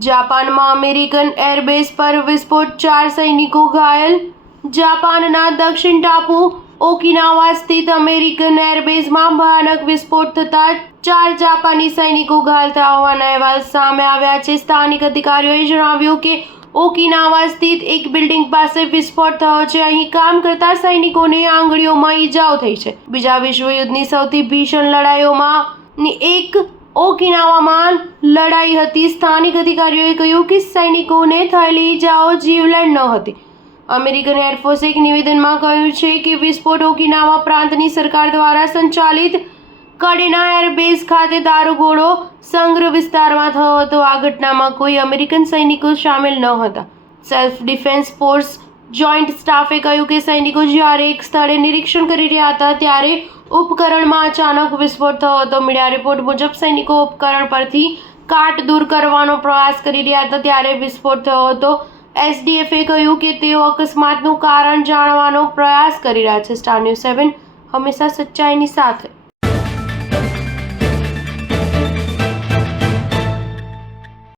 જાપાનમાં American airbase પર વિસ્ફોટ, 4 સૈનિકો ઘાયલ। જાપાનના દક્ષિણ ટાપુ ઓકિનાવા સ્થિત અમેરિકન એરબેઝમાં ભયાનક વિસ્ફોટ થતાં 4 જાપાની સૈનિકો ઘાયલ થયા હોવાના અહેવાલ સામે આવ્યા છે। સ્થાનિક અધિકારીઓએ જણાવ્યું કે ઓકિનાવા સ્થિત એક બિલ્ડિંગ પાસે વિસ્ફોટ થયો છે। અહીં કામ કરતા સૈનિકોને આંગળીઓમાં ઈજાઓ થઈ છે। બીજા વિશ્વયુદ્ધની સૌથી ભીષણ લડાઈઓમાંની એક ઓકિનાવામાં લડાઈ હતી। સ્થાનિક અધિકારીઓએ કહ્યું કે સૈનિકોને થયેલી ઈજાઓ જીવલેણ ન હતી। અમેરિકન એરફોર્સે એક નિવેદનમાં કહ્યું છે કે વિસ્ફોટ ઓકિનાવા પ્રાંતની સરકાર દ્વારા સંચાલિત કડેના એરબેઝ ખાતે દારૂગોળો સંગ્રહ વિસ્તારમાં થયો હતો। આ ઘટનામાં કોઈ અમેરિકન સૈનિકો સામેલ ન હતા। સેલ્ફ ડિફેન્સ ફોર્સ જોઈન્ટ સ્ટાફે કહ્યું કે સૈનિકો જ્યારે એક સ્થળે નિરીક્ષણ કરી રહ્યા હતા ત્યારે ઉપકરણમાં અચાનક વિસ્ફોટ થયો હતો। મીડિયા રિપોર્ટ મુજબ સૈનિકો ઉપકરણ પરથી કાટ દૂર કરવાનો પ્રયાસ કરી રહ્યા હતા ત્યારે વિસ્ફોટ થયો હતો। એસડીએફે કહ્યું કે તેઓ અકસ્માતનું કારણ જાણવાનો પ્રયાસ કરી રહ્યા છે। સ્ટાર ન્યૂઝ 7 હંમેશા સચ્ચાઈની સાથે।